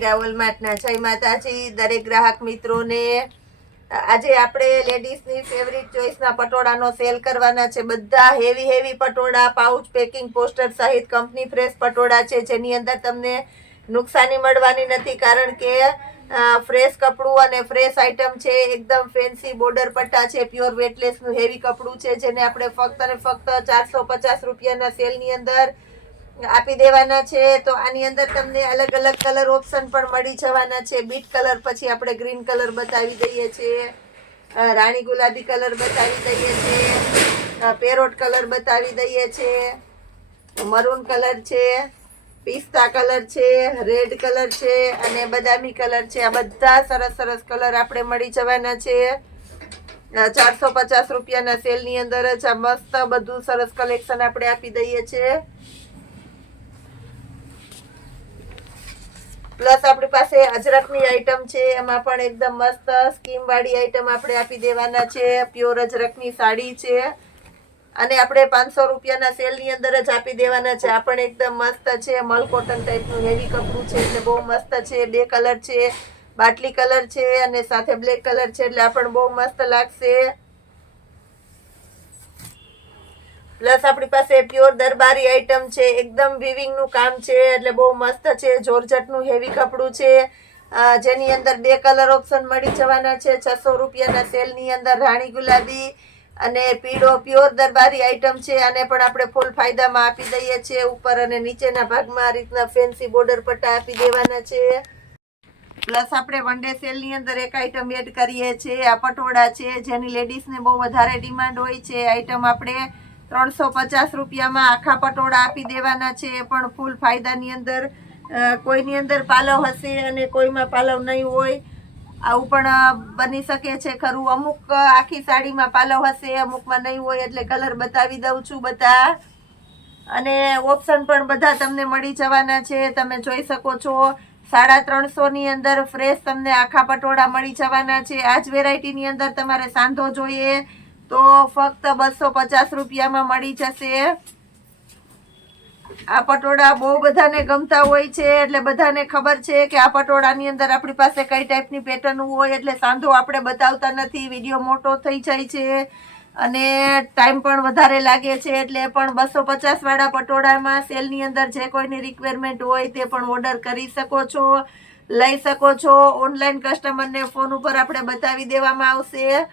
મીરાવલ માર્ટના જય માતાજી દરેક ગ્રાહક મિત્રોને। આજે આપણે લેડીઝની ફેવરિટ ચોઈસના પટોળાનો સેલ કરવાના છે। બધા heavy patola, pouch packing, poster સહિત કંપની ફ્રેશ પટોળા છે, જેની અંદર તમને નુકસાની મળવાની નથી, કારણ કે ફ્રેશ કપડું અને ફ્રેશ આઈટમ છે। એકદમ ફેન્સી બોર્ડર પટ્ટા છે, પ્યોર વેટલેસનું હેવી કપડું છે, જેને આપણે ફક્ત અને ફક્ત 450 રૂપિયાના સેલની અંદર આપી દેવાના છે। તો આની અંદર તમને અલગ અલગ કલર ઓપ્શન પણ મળી જવાના છે। બીટ કલર પછી આપણે ગ્રીન કલર બતાવી દઈએ છીએ, રાણી ગુલાબી કલર બતાવી દઈએ છીએ, પેરોટ કલર બતાવી દઈએ છીએ, મરૂન કલર છે, પિસ્તા કલર છે, રેડ કલર છે અને બદામી કલર છે। આ બધા સરસ કલર આપણે મળી જવાના છે 450 રૂપિયાના સેલની અંદર જ। આ મસ્ત બધું સરસ કલેક્શન આપણે આપી દઈએ છીએ। પ્લસ આપણી પાસે અજરકની આઈટમ છે, એમાં પણ એકદમ મસ્ત સ્કીમ વાળી આઈટમ આપણે આપી દેવાના છે। પ્યોર અજરકની સાડી છે અને આપણે 500 રૂપિયાના સેલની અંદર જ આપી દેવાના છે। આ પણ એકદમ મસ્ત છે, મલ કોટન ટાઈપનું હેવી કપડું છે, એટલે બહુ મસ્ત છે। બે કલર છે, બાટલી કલર છે અને સાથે બ્લેક કલર છે, એટલે આ પણ બહુ મસ્ત લાગશે। પ્લસ આપણી પાસે પ્યોર દરબારી આઈટમ છે, એકદમ વિવિંગનું કામ છે, એટલે બહુ મસ્ત છે। જોર્જટનું હેવી કપડું છે, જેની અંદર બે કલર ઓપ્શન મળી જવાના છે 600 રૂપિયાના સેલની અંદર। રાણી ગુલાબી અને પીળો પ્યોર દરબારી આઈટમ છે, આને પણ આપણે ફૂલ ફાયદામાં આપી દઈએ છીએ। ઉપર અને નીચેના ભાગમાં આ રીતના ફેન્સી બોર્ડર પટ્ટા આપી દેવાના છે। પ્લસ આપણે વન ડે સેલની અંદર એક આઈટમ એડ કરીએ છીએ, આ પટોળા છે, જેની લેડીઝને બહુ વધારે ડિમાન્ડ હોય છે। આઈટમ આપણે 350 રૂપિયામાં આખા પટોળા આપી દેવાના છે, એ પણ ફૂલ ફાયદાની અંદર। કોઈની અંદર પાલવ હશે અને કોઈમાં પાલવ નહીં હોય, આવું પણ બની શકે છે ખરું। અમુક આખી સાડીમાં પાલવ હશે, અમુકમાં નહીં હોય, એટલે કલર બતાવી દઉં છું બધા, અને ઓપ્શન પણ બધા તમને મળી જવાના છે। તમે જોઈ શકો છો 350 ની અંદર ફ્રેશ તમને આખા પટોળા મળી જવાના છે। આ જ વેરાયટીની અંદર તમારે સાંધો જોઈએ તો ફક્ત 250 રૂપિયામાં મળી જશે। આ પટોળા બહુ બધાને ગમતા હોય છે, એટલે બધાને ખબર છે કે આ પટોળાની અંદર આપણી પાસે કઈ ટાઈપની પેટર્ન હોય, એટલે સાંધો આપણે બતાવતા નથી, વિડીયો મોટો થઈ જાય છે અને ટાઈમ પણ વધારે લાગે છે, એટલે પણ 250 વાળા પટોળામાં સેલની અંદર જે કોઈની રિક્વાયરમેન્ટ હોય તે પણ ઓર્ડર કરી શકો છો, લઈ શકો છો। ઓનલાઈન કસ્ટમરને ફોન ઉપર આપણે બતાવી દેવામાં આવશે।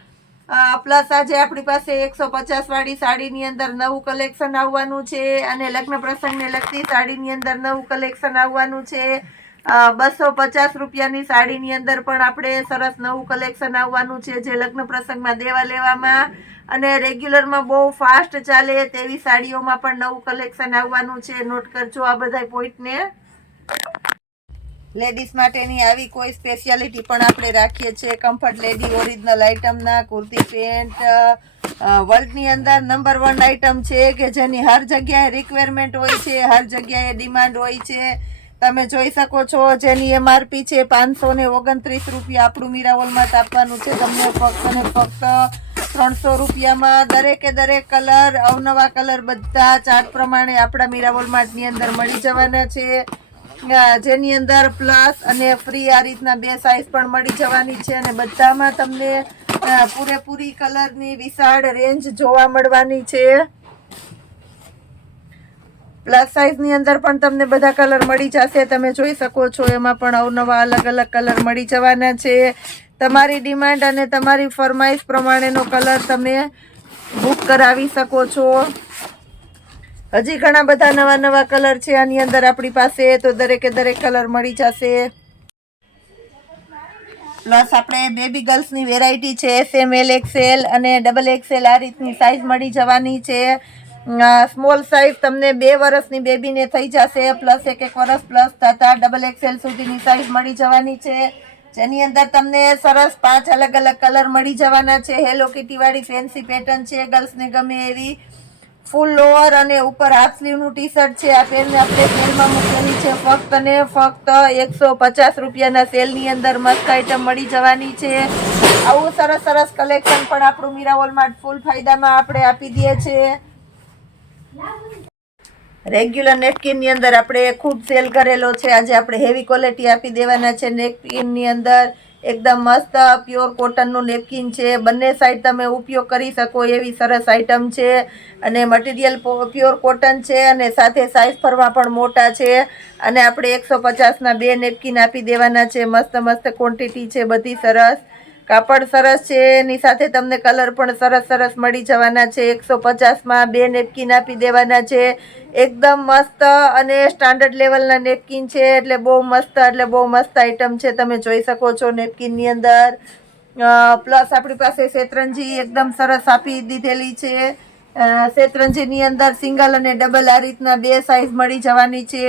પ્લસ આજે આપણી પાસે 150 વાળી સાડીની અંદર નવું કલેક્શન આવવાનું છે, અને લગ્ન પ્રસંગને લગતી સાડીની અંદર નવું કલેક્શન આવવાનું છે। 250 રૂપિયાની સાડીની અંદર પણ આપણે સરસ નવું કલેક્શન આવવાનું છે, જે લગ્ન પ્રસંગમાં દેવા લેવામાં અને રેગ્યુલરમાં બહુ ફાસ્ટ ચાલે તેવી સાડીઓમાં પણ નવું કલેક્શન આવવાનું છે। નોટ કરજો આ બધા પોઈન્ટને। લેડીઝ માટેની આવી કોઈ સ્પેશિયાલિટી પણ આપણે રાખીએ છીએ। કમ્ફર્ટ લેડી ઓરિજિનલ આઈટમના કુર્તી પેન્ટ વર્લ્ડની અંદર નંબર 1 આઈટમ છે, કે જેની હર જગ્યાએ રિક્વાયરમેન્ટ હોય છે, હર જગ્યાએ ડિમાન્ડ હોય છે। તમે જોઈ શકો છો જેની MRP છે 529 રૂપિયા, આપણું મીરાવલમાં આપવાનું છે તમને ફક્ત અને ફક્ત 300 રૂપિયામાં। દરેકે દરેક કલર, અવનવા કલર બધા ચાર્ટ પ્રમાણે આપણા મીરાવલ માર્ટની અંદર મળી જવાના છે, જેની અંદર પ્લસ અને ફ્રી આ રીતના બે સાઈઝ પણ મળી જવાની છે, અને બધામાં તમને પૂરેપૂરી કલરની વિશાળ રેન્જ જોવા મળવાની છે। પ્લસ સાઈઝની અંદર પણ તમને બધા કલર મળી જશે, તમે જોઈ શકો છો એમાં પણ અવનવા અલગ અલગ કલર મળી જવાના છે। તમારી ડિમાન્ડ અને તમારી ફરમાઈશ પ્રમાણેનો કલર તમે બુક કરાવી શકો છો। હજી ઘણા બધા નવા કલર છે આની અંદર આપણી પાસે, તો દરેકે દરેક કલર મળી જશે। પ્લસ આપણે બેબી ગર્લ્સની વેરાયટી છે, SM, LXL અને XXL આ રીતની સાઈઝ મળી જવાની છે। સ્મોલ સાઈઝ તમને 2 વર્ષની બેબીને થઈ જશે, પ્લસ 1 વર્ષ પ્લસ થતા XXL સુધીની સાઈઝ મળી જવાની છે, જેની અંદર તમને સરસ 5 અલગ અલગ કલર મળી જવાના છે। હેલો કિટી વાળી ફેન્સી પેટર્ન છે, ગર્લ્સને ગમે એવી। ફૂલ લોઅર અને ઉપર હાફ સ્લીવનું ટી શર્ટ છે, આ પેન આપણે સેલમાં મૂકેલી છે ફક્ત અને ફક્ત 150 રૂપિયાના સેલની અંદર મસ્ત આઈટમ મળી જવાની છે। આવું સરસ કલેક્શન પણ આપણું મીરાવલ માર્ટ ફૂલ ફાયદામાં આપણે આપી દઈએ છીએ। રેગ્યુલર નેપકિનની અંદર આપણે ખૂબ સેલ કરેલો છે. આજે આપણે હેવી ક્વોલિટી આપી દેવાના છે નેપકિનની અંદર. એકદમ મસ્ત પ્યોર કોટનનું નેપકિન છે. બંને સાઈડ તમે ઉપયોગ કરી શકો એવી સરસ આઈટમ છે. અને મટીરિયલ પ્યોર કોટન છે અને સાથે સાઇઝ ફરવા પણ મોટા છે. અને આપણે 150ના 2 નેપકિન આપી દેવાના છે. મસ્ત મસ્ત ક્વોન્ટિટી છે, બધી સરસ. કાપડ સરસ છે, એની સાથે તમને કલર પણ સરસ સરસ મળી જવાના છે. 150માં 2 નેપકિન આપી દેવાના છે. એકદમ મસ્ત અને સ્ટાન્ડર્ડ લેવલના નેપકિન છે. એટલે બહુ મસ્ત આઈટમ છે. તમે જોઈ શકો છો નેપકિનની અંદર. પ્લસ આપણી પાસે શેતરંજી એકદમ સરસ આપી દીધેલી છે. શેતરંજીની અંદર સિંગલ અને ડબલ આ રીતના 2 સાઈઝ મળી જવાની છે.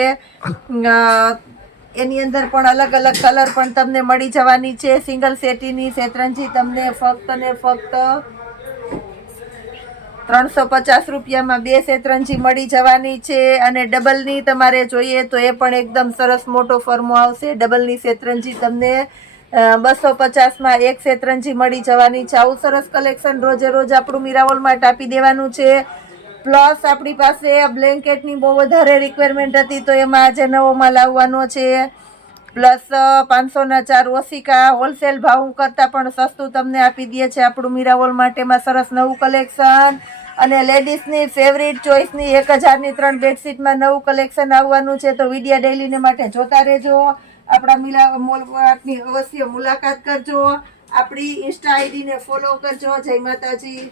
એની અંદર પણ અલગ અલગ કલર પણ તમને મળી જવાની છે. સિંગલ સેટીની શેતરંજી તમને ફક્ત ને ફક્ત 350 રૂપિયામાં 2 શેતરંજી મળી જવાની છે. અને ડબલની તમારે જોઈએ તો એ પણ એકદમ સરસ મોટો ફરમો આવશે. ડબલની શેતરંજી તમને 250માં 1 શેતરંજી મળી જવાની છે. આવું સરસ કલેક્શન રોજે રોજ આપણું મીરાવોલ માટે આપી દેવાનું છે. પ્લસ આપણી પાસે બ્લેન્કેટની બહુ વધારે રિક્વાયરમેન્ટ હતી તો એમાં આજે નવો માલ આવવાનો છે. પ્લસ 500ના 4 ઓશિકા હોલસેલ ભાવ કરતાં પણ સસ્તું તમને આપી દે છે આપણું મીરાવોલ માટેમાં સરસ નવું કલેક્શન. અને લેડીઝની ફેવરિટ ચોઇસની 1000ની 3 બેડશીટમાં નવું કલેક્શન આવવાનું છે. તો વિડીયો ડેલીને માટે જોતા રહેજો. આપણા મીરાવોલ માર્ટની અવશ્ય મુલાકાત કરજો. આપણી ઇન્સ્ટા આઈડીને ફોલો કરજો. જય માતાજી.